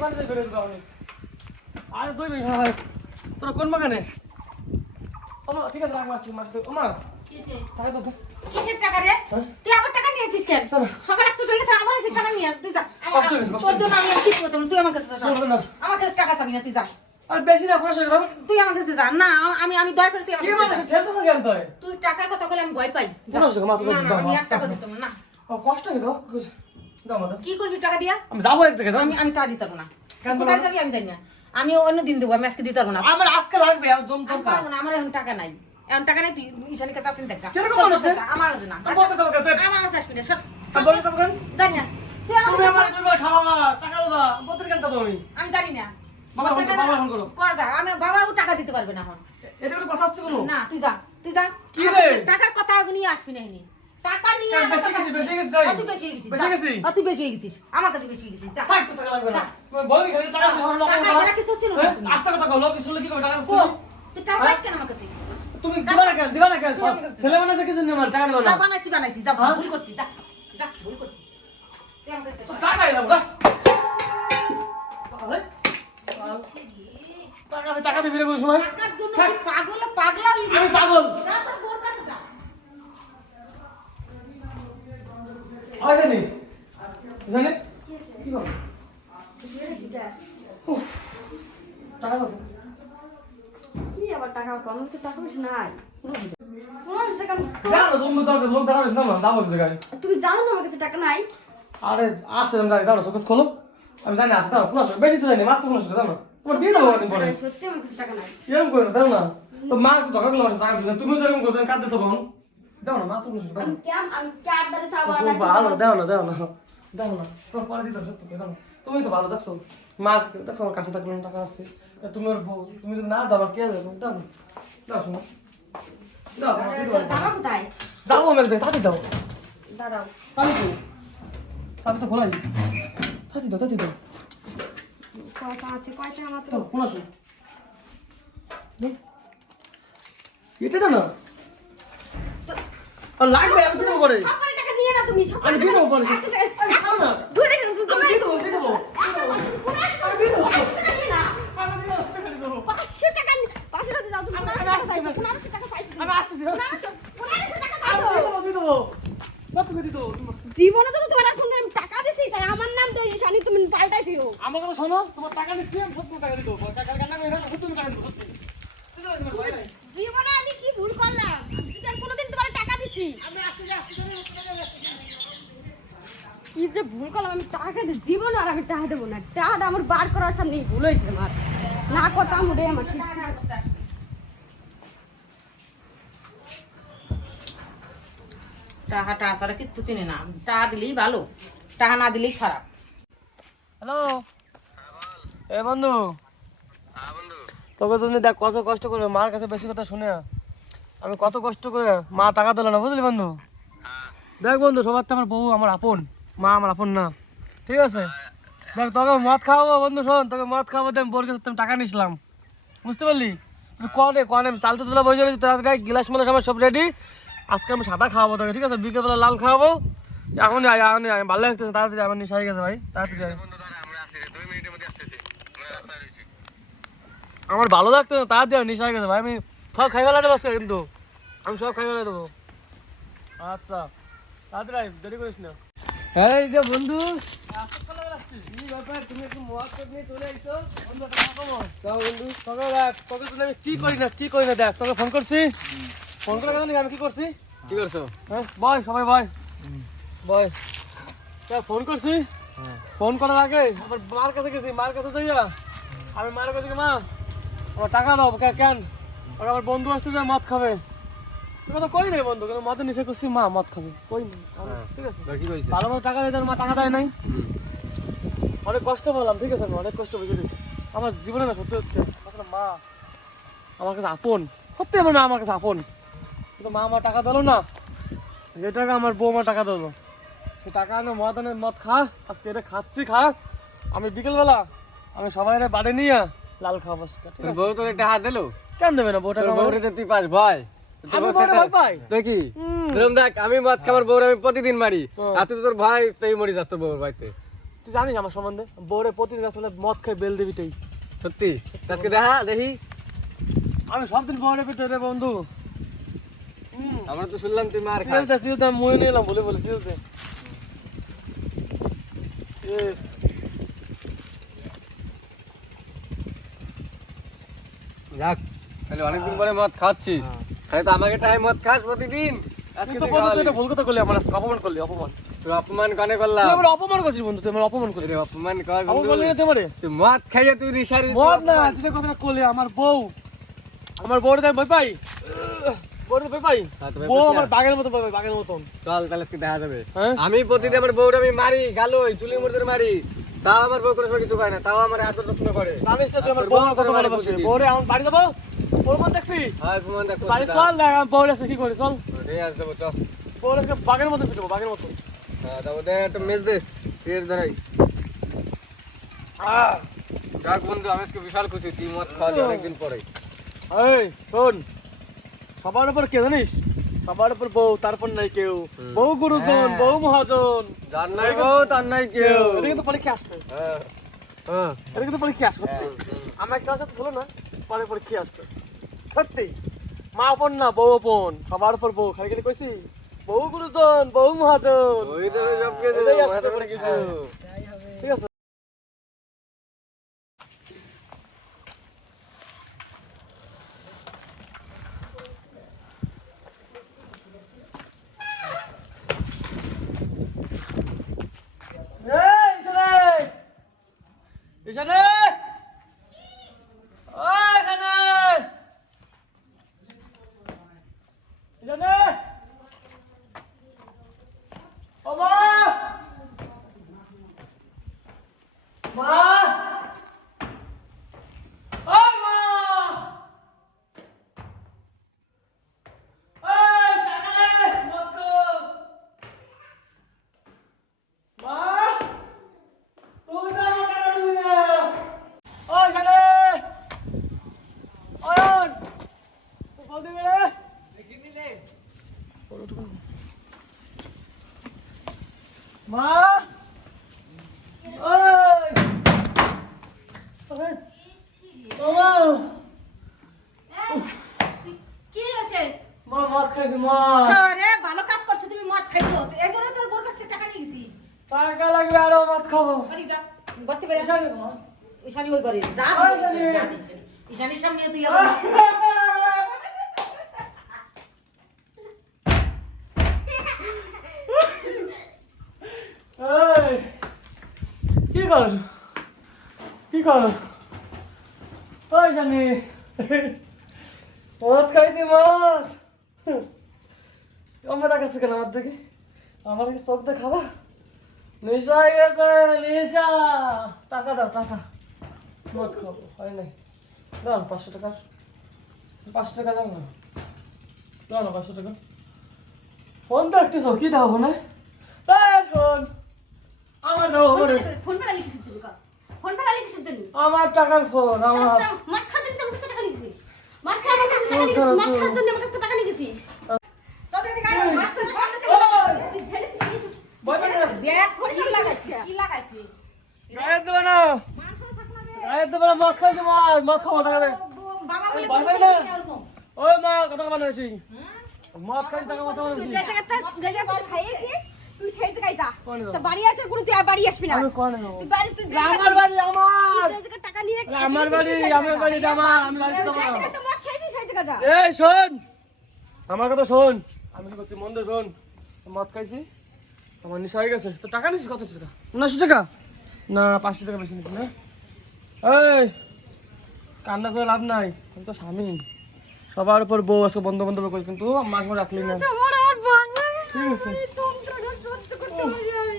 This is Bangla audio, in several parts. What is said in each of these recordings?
দোকানে ঘুরে দেবো আমি আরে দুই মিনিট হয়। তোরা কোন বাগানে? ওমা ঠিক আছে রাখব আসছি মাছ ওমা টাকা তো কিসের টাকা রে? তুই আবার টাকা নিয়েছিস কেন? চলো। সকালে একটু গেছে আমার এসে টাকা নিয়ে তুই যা। কষ্ট তোর জন্য আমি আর কিছু করতাম তুই আমার কাছে যা না। আমার কাছে টাকা চাবি না তুই যা। আরে বেশি না পড়াশোনা করো তুই আমার কাছে যা। না আমি আমি দয়া করে তুই আমার কাছে যা। কেন তুই? তুই টাকার কথা বলে আমি ভয় পাই। না, আমি এক টাকা দিতাম না। ও কষ্ট দাও মাথা কি করবি টাকা দিয়া? আমি যাব এক জায়গায় আমি আমি টাকা দিতে পারব না। কোথায় যাবি আমি জানি না। আমি অন্য দিন দেবো আমি আজকে দিতে পারব না। আমার আজকে লাগবে আমার জম আমি পারব না আমার এখন টাকা নাই। এখন টাকা নাই তুই ঈশানের কাছে আছেন দেখা? আমার না? আমার কাছে আসবি না? জানি তুমি আমার দুই বেলা টাকা দেবা বলতে কেন যাব আমি? আমি জানি না। বাবা বাবা ফোন করো। কর আমি বাবাও টাকা দিতে পারবে না এখন। এটা কোনো কথা হচ্ছে কোনো? না তুই যা তুই যা। কি রে? টাকার কথা নিয়ে আসবি না বেশি গেছি, বেশি গেছি তাই? অতি বেশি গেছিস বেশি যা। গেছি? বেশি গেছিস আমার কাছে বেশি গেছিস যা। ফাইট টাকা লাগবে না বল কি টাকা টাকা টাকা কিছু ছিল না হ্যাঁ? আস্তে কথা বলো কি শুনলে কি করবে? টাকা আছে তুই কাজ হ্যাঁ? কেন আমার কাছে? তুমি দিবা না কেন? দিবা না কেন? তুই আমার কাছে- ছেলে মানুষ কিছু নেই টাকা দিবা না। বানাইছি বানাইছি যা হ্যাঁ? ভুল করছি যা যা ভুল করছি। তুই আমার কাছে টাকা এলাম না আরে, টাকা টাকা দিবি রে কোনো সময় টাকার জন্য পাগল পাগলা আমি পাগল। তোর হয় জানি জানি কি উফ, টাকা দাও। কি আবার টাকা? কম হচ্ছে টাকা পয়সা নাই। তুমি জানো না আমার কাছে টাকা নাই? আরে আসছে আমি দাঁড়ো শোকেস খোলো। আমি জানি আসছে দাঁড়ো পুরো বেশি তো জানি মাত্র পুরো দাও না তোমার দিয়ে দেবো অনেক পরে। সত্যি আমার কাছে টাকা নাই। এরকম করে না দাও না। তো মা টাকা তুমি যেরকম করছ কাঁদতেছো কখন? দাও না মাত্র পুরো দাও আমি কেম আমি কার চাওয়া খুব ভালো দাও না দাও না দাও না। তোর পরে দিতে সত্য করে দাও তুমি তো ভালো দেখছ? মা দেখছ আমার কাছে থাকল টাকা আসছে তা তুমি ওর বউ তুমি যদি না দাও কে দেবো? দাও না দাও শোনো। দাও। জামা কোথায়? যাব আমি এক জায়গায় তাড়াতাড়ি দাও। দাঁড়াও। চাবি তো চাবি তো খোলাই তাড়াতাড়ি দাও তাড়াতাড়ি দাও। কয়টা আছে? কয়টা মাত্র? কোন আসো। এটা দাও না। লাগবে আমি দেবো পরে। টাকা নিয়ে না। তুমি আমি দেবো জীবনে তো তোমার এখন আমি টাকা দিছি তাই আমার নাম তো ঈশানি তুমি পাল্টাই দিও। আমার কথা শোনো তোমার টাকা দিচ্ছি আমি টাকা কাকা টাকা দেবো সত্তর দিয়ে দেবো তোমার ভয় নাই। জীবনে আমি কি ভুল করলাম আমি যদি আর কোনোদিন তোমার টাকা দিছি কি যে ভুল জীবন আর আমি টাকা দেবো না। টাকাটা আমার বার করার সামনে ভুল হয়েছে আমার। না করতাম ওটাই আমার ঠিক টাকা ছাড়া কিচ্ছু চিনি না। টাকা দিলেই ভালো টাকা না দিলেই খারাপ। হ্যালো? এ বন্ধু। তোকে তুমি দেখ কত কষ্ট করে মার কাছে বেশি কথা শুনে আমি কত কষ্ট করে মা টাকা দিল না বুঝলি বন্ধু? দেখ বন্ধু সবার তো আমার বউ আমার আপন। মা আমার আপন না। ঠিক আছে? দেখ, তোকে মদ খাওয়াবো, বন্ধু, শোন, তোকে মদ খাওয়াবো আমি বোর কাছে টাকা নিয়েছিলাম। বুঝতে পারলি? তুই কনে কনে চালতে তোলা বসে রয়েছি, তার গায়ে গিলাস মালাস আমার সব রেডি আজকে আমি সাদা খাওয়াবো তোকে, ঠিক আছে? বিকেলবেলা লাল খাওয়াবো। এখনই আয় এখনই আয় ভালো লাগতেছে, তাড়াতাড়ি আমার নিশা হয়ে গেছে ভাই, তাড়াতাড়ি আমার ভালো লাগতো না দিয়ে নিশা হয়ে গেছে ভাই, আমি সব খাই ফেলা দেবো আজকে কিন্তু। আমি সব খাই ফেলা দেবো। আচ্ছা তাড়াতাড়ি দেরি করিস না। এই যে বন্ধু কি ব্যাপার তুমি একটু মহাত্ম নিয়ে চলে আইছো বন্ধু তোকে দেখ তোকে তো আমি কি করি না কি করি না দেখ তোকে ফোন করছি। ফোন করে কেন আমি কি করছি? কি করছ? হ্যাঁ বয় সবাই বয়। বয়। ফোন করছি। ফোন করার আগে আবার মার কাছে গেছি মার কাছে যাইয়া আমি মার কাছে মা আমার টাকা দাও কেন? আমার বন্ধু আসতে যায় মদ খাবে। কথা কই নাই বন্ধু কিন্তু মদে নিষেধ করছি মা মদ খাবে। কই ঠিক আছে? ভালো মতো টাকা দিতে মা টাকা দেয় নাই? অনেক কষ্ট পেলাম ঠিক আছে? অনেক কষ্ট পেয়েছি আমার জীবনে না সত্যি হচ্ছে আসলে মা আমার কাছে আপন। সত্যি আমার মা আমার কাছে আপন। কিন্তু মা আমার টাকা দিলো না যে টাকা আমার বউ আমার টাকা দিলো। সে টাকা এনে মদ মদ খা আজকে এটা খাচ্ছি খা। আমি বিকেলবেলা আমি সবাই বাড়ি নিয়ে লাল আজকে, ঠিক বউ তোর একটা হাত দিলো? কেন দেবে না? বউটা তোর তুই পাস ভয় আমি বউরে ভয় পাই। দেখি? হুম। দেখ আমি মদ খাবার বউরে আমি প্রতিদিন মারি। হ্যাঁ। আর তুই তোর ভাই তুই মরি যাস তোর বউর ভাইতে তুই জানিস আমার সম্বন্ধে? বউরে প্রতিদিন আসলে মদ খাই বেল দিবি তুই। সত্যি? আজকে দেখা দেখি। আমি সবদিন বউরে পেটে রে বন্ধু। আমরা তো শুনলাম তুই মার খাস। সিরিয়াসটা সিরিয়াসটা আমি নিলাম বলে বলে সিরিয়াসটা ইয়েস। যাক তাহলে অনেকদিন পরে মদ খাচ্ছিস। তাহলে তো আমাকে টাইম মদ খাস প্রতিদিন। আজকে কিন্তু বন্ধু তুই এটা ভুল কথা করলি আমার আজকে অপমান করলি অপমান। তোর অপমান কানে তুই আমার অপমান করছিস বন্ধু তুই আমার অপমান করলি অপমান কর অপমান করলি না বন্ধু। তুই মদ খাইয়ে তুই নিশারি মদ না তুই যে করলি আমার বউ। আমার বউরে তাই ভয় পাই। বউরে ভয় পাই। হ্যাঁ, বউ আমার মতো ভয় চল তাহলে আজকে দেখা যাবে। হ্যাঁ? আমি প্রতিদিন আমার বউরে আমি মারি গালোই চুলি মুড়ে মারি। তাও আমার বউ কোনো কিছু করে না তাও আমার যত্ন করে। জানিস না তুই আর আমার বউ বউ কত ভালোবাসে। বউরে আমার বাড়ি যাব? প্রমাণ দেখবি? হ্যাঁ প্রমাণ দেখ বাড়ি চল দেখ বউরে আছে কি করে চল। নিয়ে আস দেবো চল। বউরে বাঘের মতো পিটবো বাঘের মতো হ্যাঁ তারপর দে একটা মেজ দে তীর ধরাই যাক বন্ধু আমি আজকে বিশাল খুশি তুই মদ খাওয়ালি অনেকদিন পরে এই শোন সবার উপর কে জানিস সবার উপর বউ তারপর নাই কেউ। বউ গুরুজন হ্যাঁ। বউ মহাজন। যার নাই বউ তার নাই কেউ। এটা কিন্তু পরীক্ষা আসবে হ্যাঁ। হ্যাঁ। এটা কিন্তু পরীক্ষা আসবে আমার ক্লাস সাথে ছিল না পরে পরীক্ষা আসবে সত্যি। মা বোন না বউ বোন সবার উপর বউ। খালি খালি কইছি বউ গুরুজন বউ মহাজন। কিছু ঠিক আছে এই, ইশানে! ইশানে! ওই, ইশানে! ইশানে! ও মা! মা! ওই মা! ওই, টাকা দে, মদ খাব। মা! তুই তো আমার টাকা দিবি না। ওই, শালে! অয়ন! তুই কল দিবি রে? মা! ওই! ওই! ও মা! কি হয়েছে? মা, মদ খাইছি, মা। আরে ভালো কাজ করছ তুমি মদ খাইছো। এই জন্য তোর বোর কাছ থেকে টাকা নিয়ে গেছিস। টাকা লাগবে আরও মদ খাব। বাড়ি যা গর্তে বেরে। ইশানি, মা। ঈশানি ওই করে যা ওই দিবি, ঈশানি। যা দিবি, ঈশানি। ঈশানির সামনে তুই আবার কি কর? কি কর? ওই জানি মদ খাইছি মদ আমার দেখাচ্ছে কেন আমার দেখে আমার কি চোখ দেখাবা নেশা হয়ে গেছে টাকা দাও টাকা মদ খাব হয় নাই দাও পাঁচশো টাকা পাঁচশো টাকা দাও না দাও পাঁচশো টাকা ফোন দেখতেছ কি দাও ফোনে ফোন আমার দাও ফোন? ফোন কিসের আমার টাকার ফোন আমার খাওয়ার জন্য আমার কাছে টাকা নিয়ে গেছিস। ওই! মা টাকা বানাইছি হ্যাঁ? মদ খাইছি টাকা মতো বানাইছি খাইয়েছিস তুই সেই জায়গায় যা। তো বাড়ি আসার কোনো তুই আর বাড়ি আসবি না। আমি কোনে তুই বাড়ি তুই আমার বাড়ি আমার। টাকা নিয়ে আমার বাড়ি আমার বাড়ি আমার আমি লাইট যে যা এই শোন। আমার কথা শোন। আমি কি করছি মন দিয়ে শোন। মদ খাইছি আমার নিশা হয়ে গেছে। তো টাকা নিছিস কত টাকা? উনআশি টাকা? না পাঁচশো টাকা বেশি না। এই কান্না করে লাভ নাই। আমি তো স্বামী। সবার উপর বউ আজকে বন্ধ বন্ধ করে কিন্তু মাছ মাছ রাখলি না। বাংলা ঠিক আছে। আমি।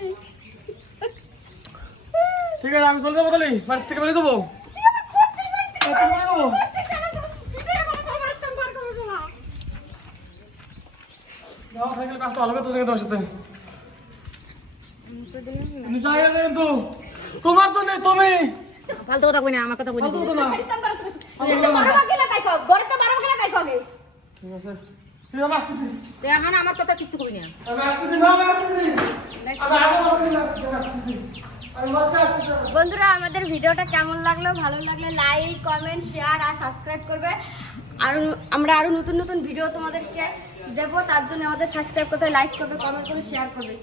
ঠিক আছে আমি চলে যাব তাহলে বাড়ির থেকে বেরিয়ে দেবো। দেবো তুই কেন তো তুই আমার বাড়িতে বার করবি না যাও সাইকেল কাজটা ভালো করতেছে কিন্তু সাথে। নিশা গেছে কিন্তু। তোমার জন্য তুমি। ফালতু কথা কই না আমার কথা কই না। ফালতু না। বাড়িতে বার করবি না তাই কর ঘরে তো বার করবি না তাই কর ঠিক আছে। তুই আমি আসতেছি। তুই এখন আমার কথা কিচ্ছু না। আমি আসতেছি না আমি আসতেছি। আমি আগে বলতেছি না, আমি আসতেছি। আমি মদ খেয়ে আসতেছি বন্ধুরা আমাদের ভিডিওটা কেমন লাগল? ভালো লাগলে লাইক কমেন্ট শেয়ার আর সাবস্ক্রাইব করবে। আর আমরা আরও নতুন নতুন ভিডিও তোমাদেরকে দেবো তার জন্য আমাদের সাবস্ক্রাইব করতে লাইক করবে কমেন্ট করবে শেয়ার করবে।